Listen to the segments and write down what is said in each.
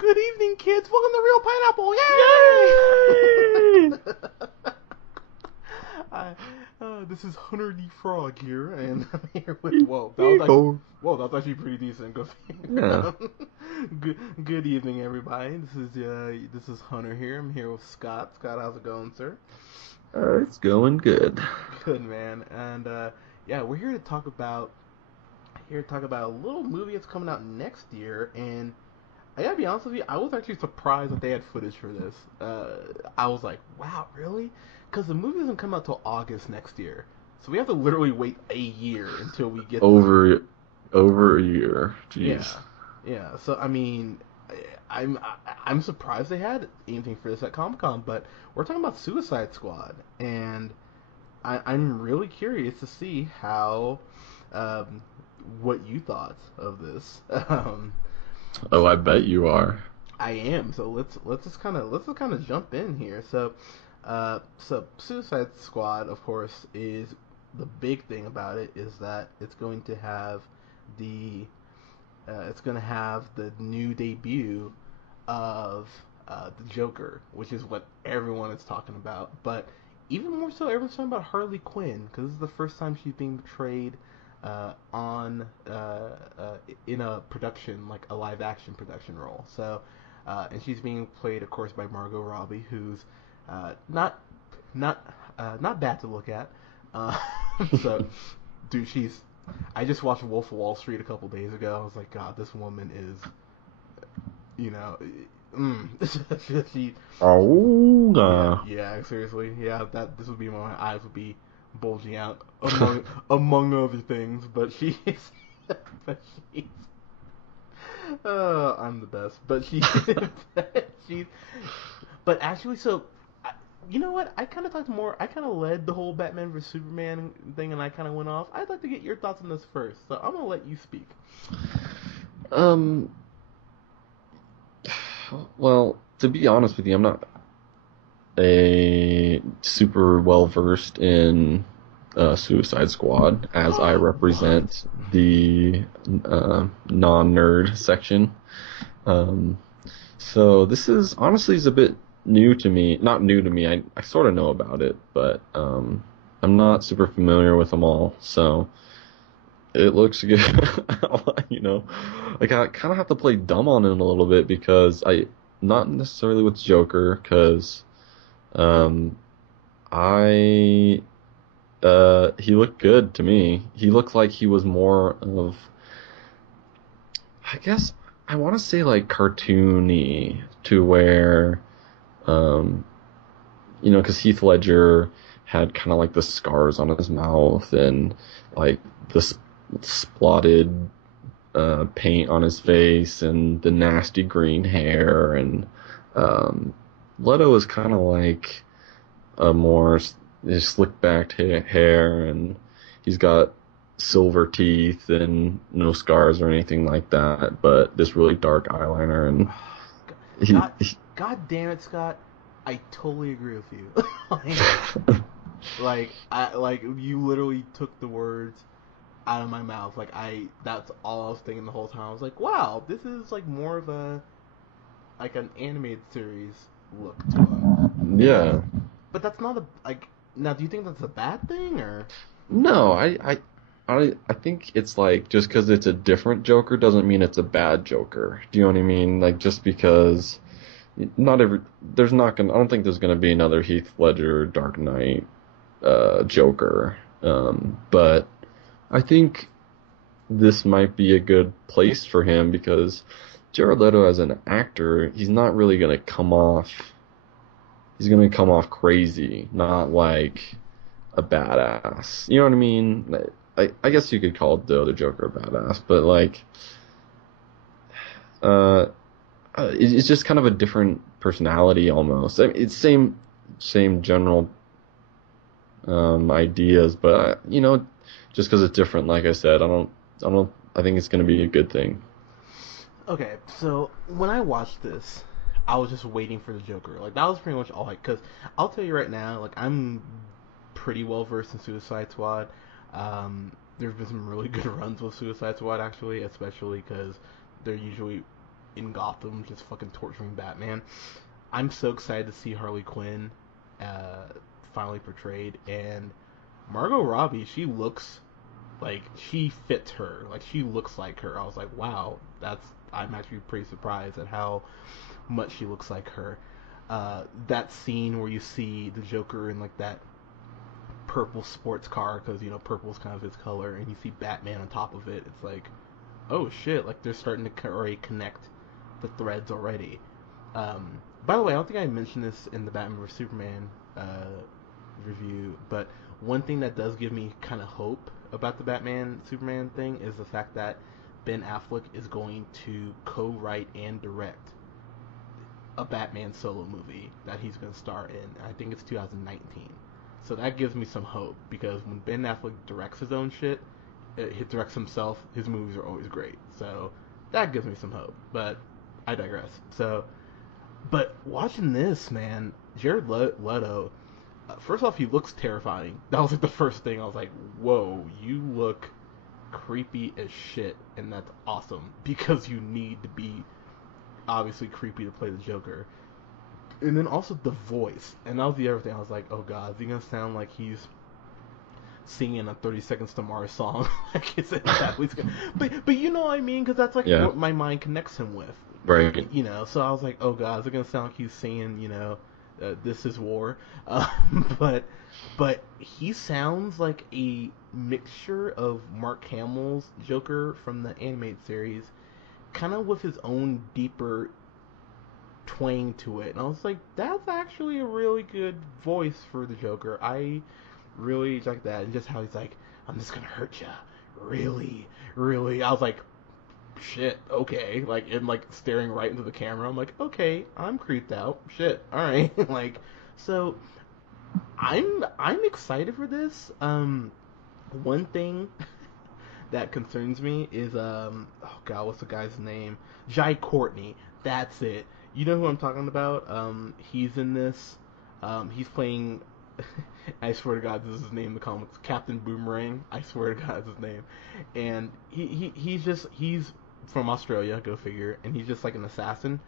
Good evening, kids. Welcome to Real Pineapple. Yay! This is Hunter D. Frog here, and I'm here with that was actually pretty decent. Yeah. Good evening, everybody. This is Hunter here. I'm here with Scott. Scott, how's it going, sir? It's going good. Good, man. And we're here to talk about a little movie that's coming out next year, and I gotta be honest with you, I was actually surprised that they had footage for this. I was like, wow, really? Because the movie doesn't come out till August next year, so we have to literally wait a year until we get over a year. Jeez. Yeah. So I mean, I'm surprised they had anything for this at Comic-Con, but we're talking about Suicide Squad, and I'm really curious to see how what you thought of this. Oh, I bet you are. I am. So let's just kind of jump in here. So Suicide Squad, of course, is the big thing about it is that it's going to have the new debut of the Joker, which is what everyone is talking about. But even more so, everyone's talking about Harley Quinn because this is the first time she's being portrayed in a production, like a live action production role. So, and she's being played, of course, by Margot Robbie, who's not bad to look at. So, dude, I just watched Wolf of Wall Street a couple days ago. I was like, God, this woman is, she. Oh. Yeah, seriously. Yeah, this would be my eyes would be bulging out among other things, but she's I'm the best, but but actually, so you know what, I kind of led the whole Batman vs Superman thing, and I kind of went off. I'd like to get your thoughts on this first, so I'm gonna let you speak. Well, to be honest with you, I'm not a super well versed in Suicide Squad, as I represent the non-nerd section. So this is a bit new to me. Not new to me. I sort of know about it, but I'm not super familiar with them all. So it looks good. Like I kind of have to play dumb on it a little bit because not necessarily with Joker, because he looked good to me. He looked like he was more of, I guess I want to say like cartoony, to where, because Heath Ledger had kind of like the scars on his mouth and like the splotted paint on his face and the nasty green hair, and Leto is kind of like a more slick backed hair, and he's got silver teeth and no scars or anything like that, but this really dark eyeliner, and God damn it, Scott, I totally agree with you. like you literally took the words out of my mouth. That's all I was thinking the whole time. I was like, wow, this is like more of an animated series look to him. Yeah. But that's not now, do you think that's a bad thing, or? No, I think it's like, just because it's a different Joker doesn't mean it's a bad Joker. Do you know what I mean? Like, just because I don't think there's gonna be another Heath Ledger Dark Knight Joker. But I think this might be a good place for him because Jared Leto as an actor, he's not really gonna come off. He's gonna come off crazy, not like a badass. You know what I mean? I guess you could call the other Joker a badass, but like, it's just kind of a different personality almost. I mean, it's same general ideas, but just because it's different, like I said, I think it's gonna be a good thing. Okay, so when I watched this, I was just waiting for the Joker. Like, that was pretty much all because I'll tell you right now, like, I'm pretty well versed in Suicide Squad. There's been some really good runs with Suicide Squad, actually, especially because they're usually in Gotham, just fucking torturing Batman. I'm so excited to see Harley Quinn uh, finally portrayed, and Margot Robbie. She looks like she fits her. Like she looks like her. I was like, wow, that's. I'm actually pretty surprised at how much she looks like her. That scene where you see the Joker in like that purple sports car, because purple's kind of his color, and you see Batman on top of it. It's like, oh shit! Like they're starting to already connect the threads already. By the way, I don't think I mentioned this in the Batman vs Superman review, but one thing that does give me kind of hope about the Batman Superman thing is the fact that Ben Affleck is going to co-write and direct a Batman solo movie that he's going to star in. I think it's 2019. So that gives me some hope, because when Ben Affleck directs his own shit, he directs himself, his movies are always great. So that gives me some hope. But I digress. But watching this, man, Jared Leto, first off, he looks terrifying. That was like the first thing. I was like, whoa, you look creepy as shit, and that's awesome, because you need to be obviously creepy to play the Joker. And then also the voice, and that was the other thing. I was like, oh god, is he gonna sound like he's singing a 30 Seconds to Mars song? Like, is it exactly? But you know what I mean? Because that's like what my mind connects him with. Right. So I was like, oh god, is it gonna sound like he's singing, This Is War? But he sounds like a mixture of Mark Hamill's Joker from the animated series, kind of with his own deeper twang to it. And I was like, that's actually a really good voice for the Joker. I really like that. And just how he's like, I'm just gonna hurt ya. Really, really. I was like, shit, okay. Like, and like staring right into the camera. I'm like, okay, I'm creeped out. Shit, alright. Like, so I'm excited for this. One thing that concerns me is oh god, what's the guy's name? Jai Courtney. That's it. You know who I'm talking about? He's in this. He's playing. I swear to God, this is his name in the comics. Captain Boomerang. I swear to God, it's his name. And he's from Australia. Go figure. And he's just like an assassin.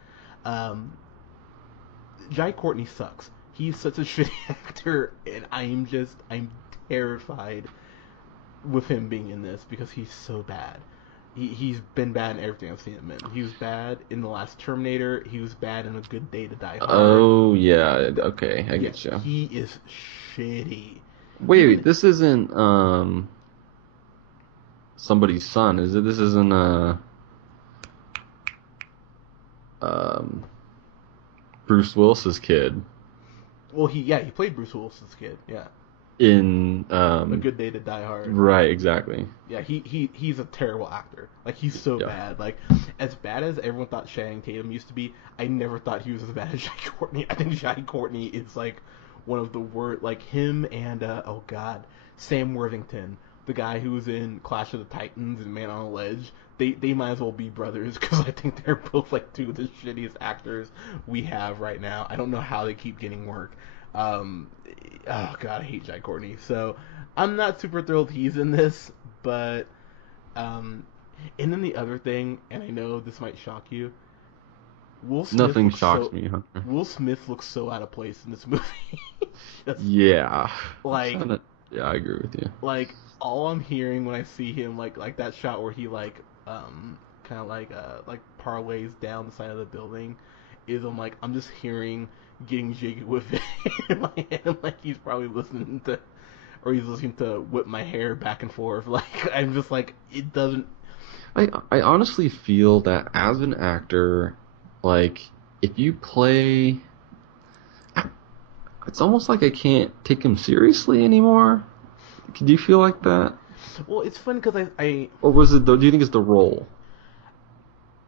Jai Courtney sucks. He's such a shitty actor, and I'm terrified with him being in this, because he's so bad. He's been bad in everything I've seen him in. He was bad in the last Terminator. He was bad in A Good Day to Die Hard. Oh yeah, okay, I get you. He is shitty. Wait, this isn't somebody's son, is it? This isn't Bruce Willis's kid. Well, he played Bruce Willis's kid. Yeah. In A Good Day to Die Hard. Right, exactly. Yeah, he's a terrible actor. Like, he's so bad. Like, as bad as everyone thought Channing Tatum used to be, I never thought he was as bad as Jai Courtney. I think Jai Courtney is like one of the worst. Like him and oh god, Sam Worthington, the guy who was in Clash of the Titans and Man on a Ledge. They might as well be brothers, because I think they're both like two of the shittiest actors we have right now. I don't know how they keep getting work. Oh god, I hate Jai Courtney. So I'm not super thrilled he's in this, but and then the other thing, and I know this might shock you, Nothing shocks me, Hunter. Will Smith looks so out of place in this movie. Yeah. Like, yeah, I agree with you. Like, all I'm hearing when I see him, like that shot where he kind of like parlays down the side of the building, is I'm just hearing getting jiggy with it in my head. Like, he's probably listening to Whip My Hair back and forth. Like, I'm just like, it doesn't. I honestly feel that as an actor, like, if you play, it's almost like I can't take him seriously anymore. Do you feel like that? Well, it's funny because or was it? Do you think it's the role?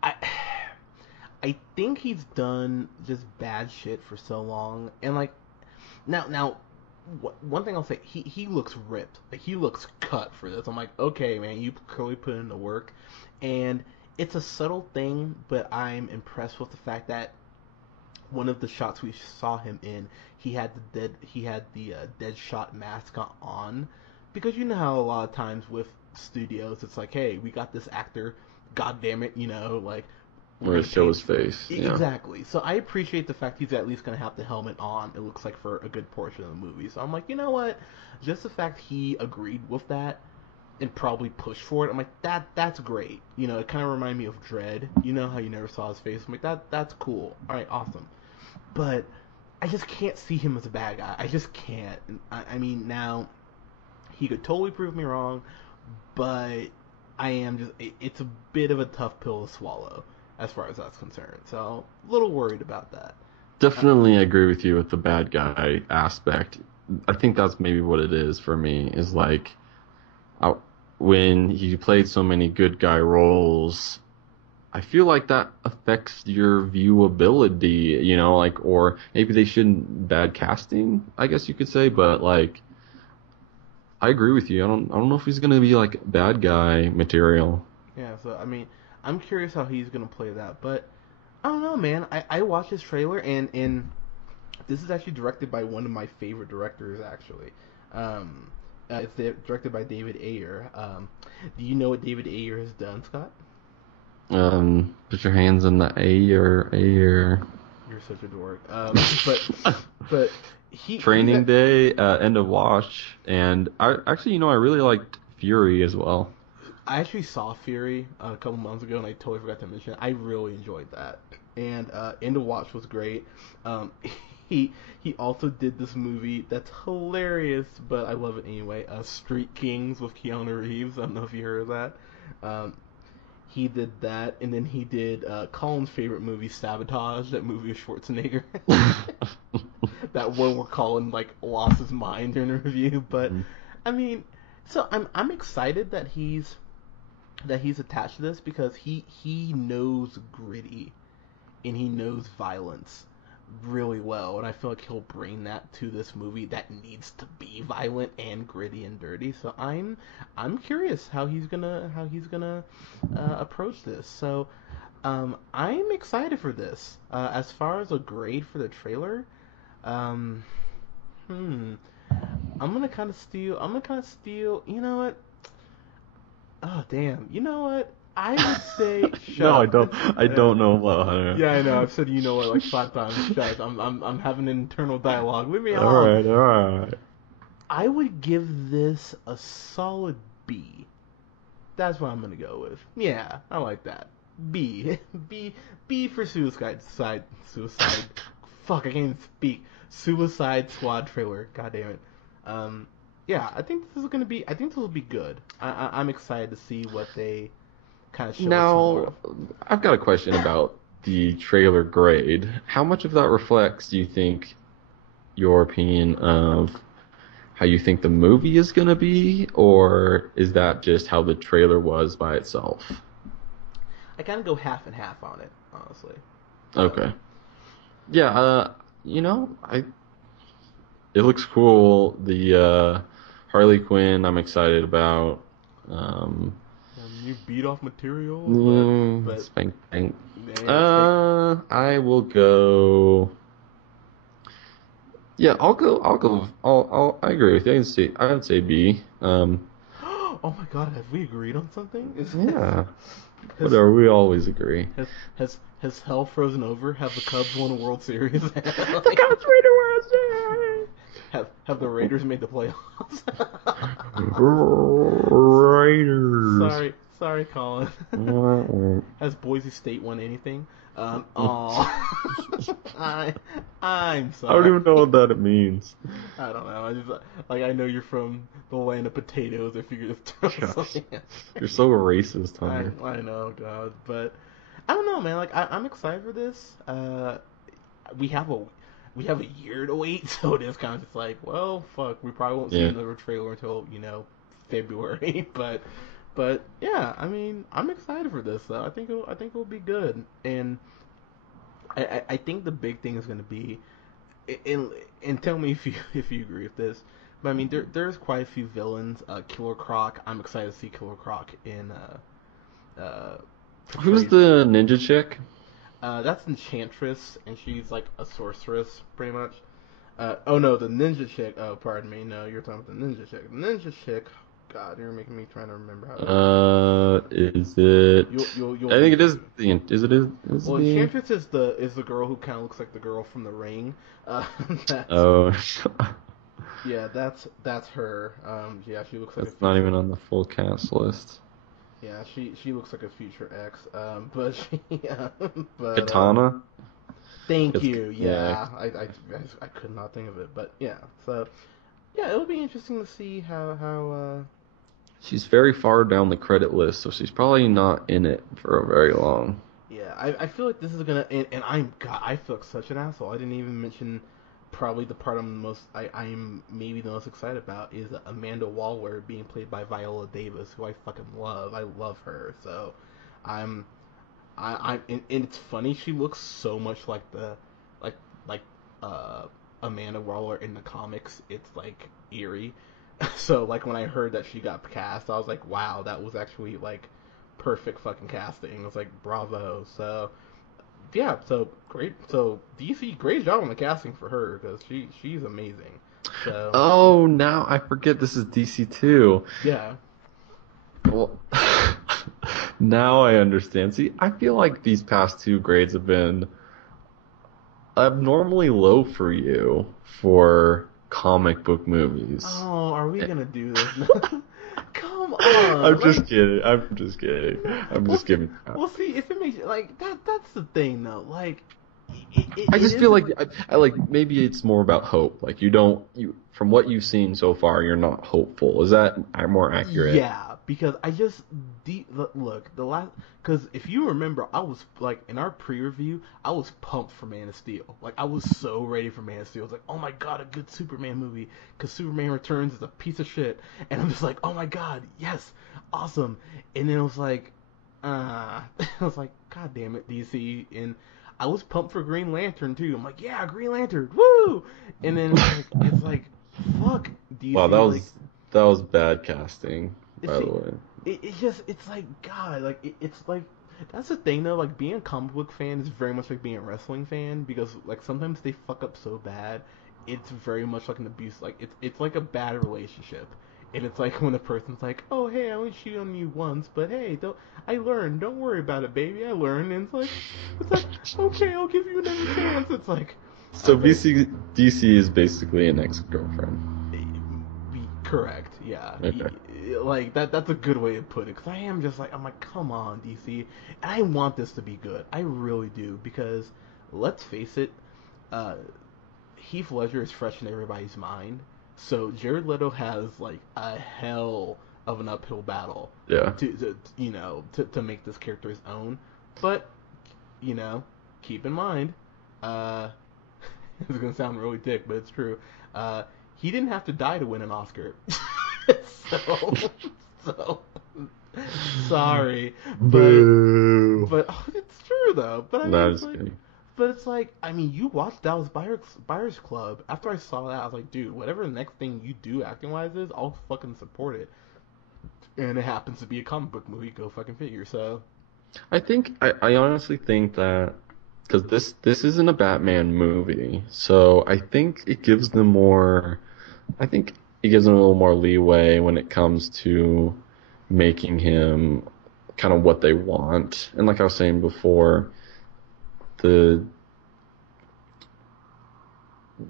I think he's done just bad shit for so long, and like now one thing I'll say, he looks ripped, like he looks cut for this. I'm like, okay, man, you clearly put in the work, and it's a subtle thing, but I'm impressed with the fact that one of the shots we saw him in, he had the Deadshot mask on, because you know how a lot of times with studios, it's like, hey, we got this actor, god damn it, like, Where it shows his face. Yeah. Exactly. So I appreciate the fact he's at least going to have the helmet on, it looks like, for a good portion of the movie. So I'm like, you know what? Just the fact he agreed with that and probably pushed for it, I'm like, that's great. You know, it kind of reminded me of Dredd. You know how you never saw his face? I'm like, that's cool. All right, awesome. But I just can't see him as a bad guy. I just can't. I mean, now, he could totally prove me wrong, but it's a bit of a tough pill to swallow as far as that's concerned. So, a little worried about that. Definitely agree with you with the bad guy aspect. I think that's maybe what it is for me, is like, when he played so many good guy roles, I feel like that affects your viewability, you know, like, or maybe they shouldn't, bad casting, I guess you could say, but like, I agree with you. I don't know if he's gonna be like bad guy material. Yeah, so I mean, I'm curious how he's gonna play that, but I don't know, man. I watched this trailer, and this is actually directed by one of my favorite directors, actually. Directed by David Ayer. Do you know what David Ayer has done, Scott? Put your hands in the air. You're such a dork. But Training Day, End of Watch, and I really liked Fury as well. I actually saw Fury a couple months ago, and I totally forgot to mention it. I really enjoyed that, and End of Watch was great. He also did this movie that's hilarious, but I love it anyway. Street Kings with Keanu Reeves. I don't know if you heard of that. He did that, and then he did Colin's favorite movie, Sabotage, that movie with Schwarzenegger. That one where Colin like lost his mind during a review. But I mean, so I'm excited that he's attached to this, because he knows gritty and he knows violence really well, and I feel like he'll bring that to this movie that needs to be violent and gritty and dirty. So I'm curious how he's gonna approach this. So I'm excited for this. As far as a grade for the trailer, I'm gonna kind of steal. You know what? Oh damn! You know what? I would say shut No, up. I don't know what. Yeah, I know. I've said you know what like 5 times. Shut up. I'm having an internal dialogue. Leave me alone. All right. I would give this a solid B. That's what I'm gonna go with. Yeah, I like that. B. B for Suicide. Fuck, I can't even speak. Suicide Squad trailer. God damn it. Yeah, I think this will be good. I'm excited to see what they kind of show. Now, I've got a question about the trailer grade. How much of that reflects, do you think, your opinion of how you think the movie is going to be, or is that just how the trailer was by itself? I kind of go half and half on it, honestly. Okay. Yeah, it looks cool. The Harley Quinn, I'm excited about. You beat off material, but spank. I will go. Yeah, I agree with you. I would say B. Oh my God, have we agreed on something? Yeah. Whatever, we always agree. Has hell frozen over? Have the Cubs won a World Series? The Cubs won a World Series. Have the Raiders made the playoffs? Raiders. Sorry, Colin. Has Boise State won anything? I'm sorry. I don't even know what that means. I don't know. I just I know you're from the land of potatoes. I figured to throw something. You're so racist, Hunter. I know, God, but I don't know, man. I'm excited for this. We have a year to wait, so it is kind of just like, well, fuck, we probably won't see another trailer until February. But yeah, I mean, I'm excited for this. Though I think it'll be good, and I think the big thing is going to be, and tell me if you agree with this. But I mean, there's quite a few villains. Killer Croc. I'm excited to see Killer Croc in. Who's the ninja chick? That's Enchantress, and she's like a sorceress, pretty much. Oh no, the ninja chick. Oh, pardon me. No, you're talking about the ninja chick. The ninja chick. God, you're making me trying to remember how. Is it? You'll I think be. it is the. Is Well, the? Enchantress is the girl who kind of looks like the girl from The Ring. Uh, that's Oh, yeah, that's her. Yeah, she looks like a that's not future. even on the full cast list. Yeah, she looks like a future ex. But she, yeah, but Katana. thank It's you. yeah. Yeah, I could not think of it, but yeah. So yeah, it'll be interesting to see how. She's very far down the credit list, so she's probably not in it for a very long. Yeah, I feel like this is gonna and I feel like such an asshole. I didn't even mention probably the part I'm maybe the most excited about is Amanda Waller being played by Viola Davis, who I fucking love. I love her. So I'm and it's funny, she looks so much like the like like uh Amanda Waller in the comics. It's like eerie. So like when I heard that she got cast, I was like, wow, that was actually like perfect fucking casting. I was like, bravo. So yeah, so great. So DC, great job on the casting for her because she's amazing. So Oh, now I forget this is DC too. yeah, Well, now I understand. See, I feel like these past two grades have been abnormally low for you for comic book movies. oh, are we gonna do this? Come I'm on, just like kidding. I'm just kidding. I'm we'll just see. giving. We'll see if it makes like that. That's the thing, though. Like, I it just feel is. like I like maybe it's more about hope. Like you from what you've seen so far, you're not hopeful. Is that more accurate? Yeah, because I just look the last because if you remember, I was like in our pre-review, I was pumped for Man of Steel. Like I was so ready for Man of Steel. I was like, oh my god, a good Superman movie because Superman Returns is a piece of shit, and I'm just like, oh my god, yes, awesome. And then it was like, I was like, god damn it, DC. And I was pumped for Green Lantern too. I'm like, yeah, Green Lantern, woo! And then it's like, fuck Wow, DC, like that was bad casting, by the see, way. it's just it's like God, like it's like that's the thing though. Like being a comic book fan is very much like being a wrestling fan because like sometimes they fuck up so bad. It's very much like an abuse. Like it's like a bad relationship. And it's like when a person's like, "Oh, hey, I only cheated on you once, but hey, don't I learned? Don't worry about it, baby. I learned." And it's like, okay, I'll give you another chance. It's like, So okay, DC is basically an ex-girlfriend. correct, yeah. Okay. Like that's a good way to put it. Cause I am just like I'm like, come on, DC, and I want this to be good. I really do because let's face it, uh, Heath Ledger is fresh in everybody's mind. So Jared Leto has like a hell of an uphill battle Yeah. to make this character his own. But you know, keep in mind, uh, it's gonna sound really dick, but it's true. Uh, he didn't have to die to win an Oscar. so, so sorry, but Boo. it's true though. But I No, mean, I'm it's just like, kidding. but it's like, I mean, you watched Buyers Club. After I saw that, I was like, dude, whatever the next thing you do acting wise is, I'll fucking support it. And it happens to be a comic book movie. Go fucking figure. So I honestly think that because this isn't a Batman movie, so I think it gives them more. I think it gives them a little more leeway when it comes to making him kind of what they want. And like I was saying before, the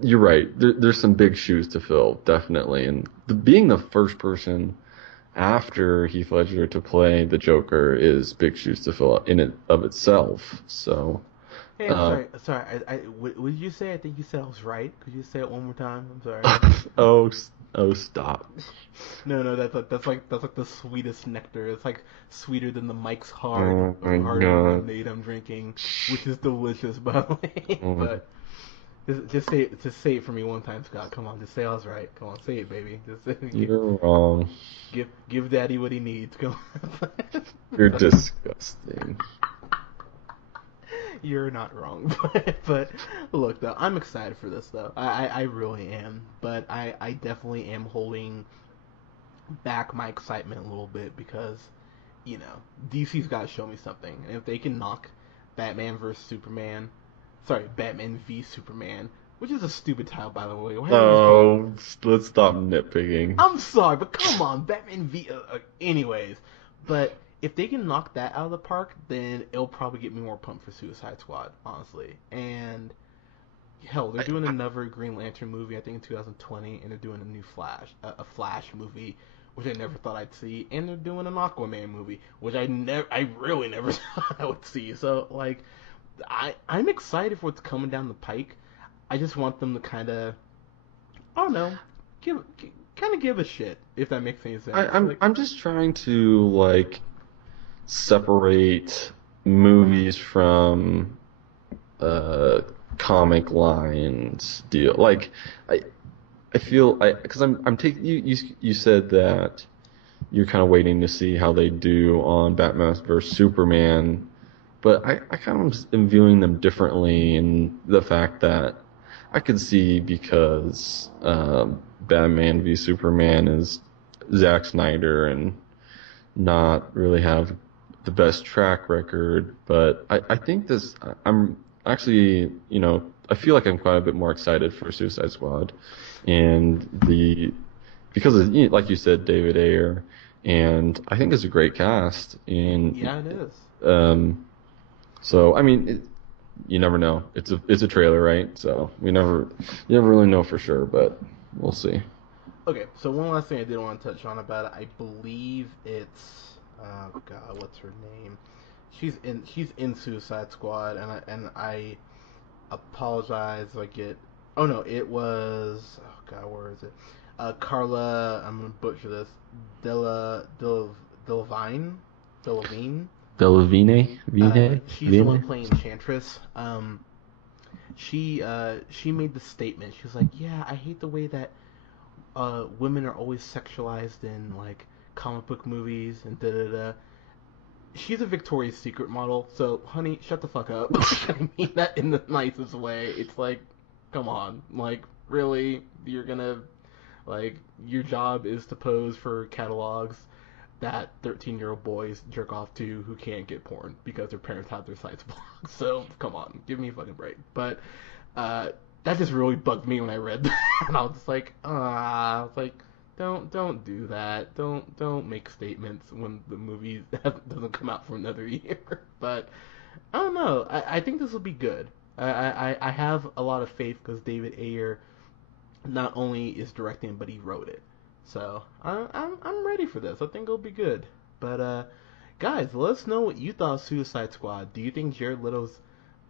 you're right. There's some big shoes to fill, definitely. And being the first person after Heath Ledger to play the Joker is big shoes to fill in it of itself. So, hey, I'm uh, sorry. Sorry. What did you say? I think you said I was right. Could you say it one more time? I'm sorry. oh, oh, stop. No, that's like the sweetest nectar. It's like sweeter than the Mike's Oh my hard God. lemonade I'm drinking, which is delicious, by the way. Oh, But just say it for me one time, Scott. Come on, just say I was right. Come on, say it, baby. you're wrong. Give Daddy what he needs. Come on. You're But disgusting. you're not wrong. But look, though, I'm excited for this, though. I really am. But I definitely am holding back my excitement a little bit because DC's got to show me something. And if they can knock Batman v Superman which is a stupid title, by the way. Why are they calling? Oh, let's stop nitpicking. I'm sorry, but come on, Batman v. Anyways, but if they can knock that out of the park, then it'll probably get me more pumped for Suicide Squad, honestly. And hell, they're doing another Green Lantern movie, I think in 2020, and they're doing a new Flash, a Flash movie, which I never thought I'd see, and they're doing an Aquaman movie, which I really never thought I would see. So like, I'm excited for what's coming down the pike. I just want them to kind of, I don't know, give a shit, if that makes any sense. I'm just trying to like separate movies from comic lines deal. Like I feel because I'm taking you said that you're kind of waiting to see how they do on Batman vs Superman, but I kind of am viewing them differently in the fact that I could see because Batman v Superman is Zack Snyder and not really have the best track record, but I think I'm actually, I feel like I'm quite a bit more excited for Suicide Squad, and because of, like you said, David Ayer, and I think it's a great cast, and yeah, it is. So I mean, you never know. It's a trailer, right? So you never really know for sure, but we'll see. Okay, so one last thing I did want to touch on about it. I believe it's oh god, what's her name? She's in Suicide Squad, and I apologize. Oh no, it was, oh god, where is it? Carla. I'm gonna butcher this. Delevingne. Delavine? She's the one playing Enchantress. She made the statement. She was like, "Yeah, I hate the way that women are always sexualized in like comic book movies and da da da." She's a Victoria's Secret model, so honey, shut the fuck up. I mean that in the nicest way. It's like, come on, like really, you're gonna like your job is to pose for catalogs that 13-year-old boys jerk off to who can't get porn because their parents have their sites blocked. So come on, give me a fucking break. But that just really bugged me when I read that, and I was just like, I was like, don't do that. Don't make statements when the movie doesn't come out for another year. But I don't know. I think this will be good. I have a lot of faith because David Ayer not only is directing but he wrote it. So I'm ready for this. I think it'll be good. But guys, let us know what you thought of Suicide Squad. Do you think Jared Leto's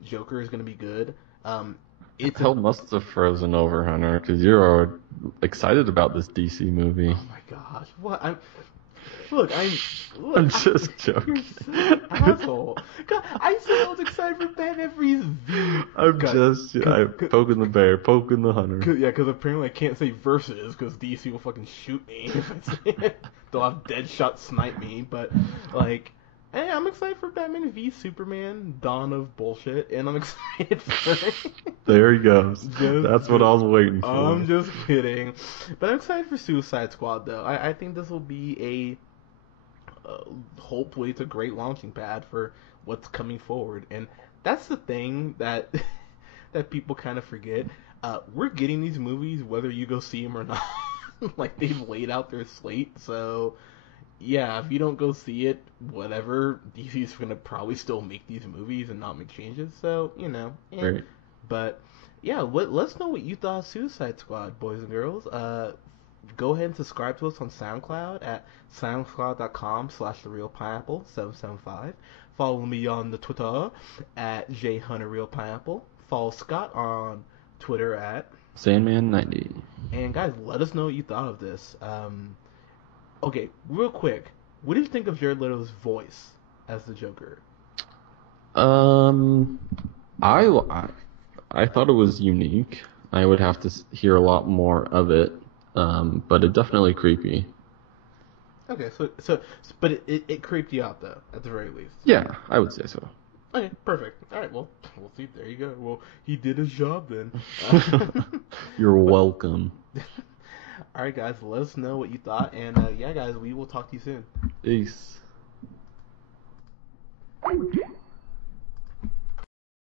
Joker is gonna be good? Hell must have frozen over, Hunter, because you're excited about this DC movie. Oh my gosh, what? I'm just joking. You're such an asshole. God, I said I was excited for Batman v. I'm poking the bear, poking the hunter. Yeah, because apparently I can't say versus because DC will fucking shoot me if I say it. They'll have Deadshot snipe me, but like, hey, I'm excited for Batman v Superman: Dawn of Bullshit, and I'm excited for. There he goes. That's what I was waiting for. I'm just kidding, but I'm excited for Suicide Squad though. I think this will be hopefully it's a great launching pad for what's coming forward, and that's the thing that that people kind of forget. We're getting these movies whether you go see them or not. Like they've laid out their slate, so yeah, if you don't go see it, whatever, DC's gonna probably still make these movies and not make changes. So Right. But yeah, let's know what you thought of Suicide Squad, boys and girls. Go ahead and subscribe to us on SoundCloud at soundcloud.com/therealpineapple775. Follow me on the Twitter at jhunterrealpineapple. Follow Scott on Twitter at Sandman90. And guys, let us know what you thought of this. Okay, real quick, what did you think of Jared Leto's voice as the Joker? I thought it was unique. I would have to hear a lot more of it, but it definitely creepy. Okay, but it creeped you out though, at the very least. Yeah, I would say so. Okay, perfect. All right, well, we'll see. There you go. Well, he did his job then. You're welcome. All right, guys, let us know what you thought, and yeah, guys, we will talk to you soon. Peace.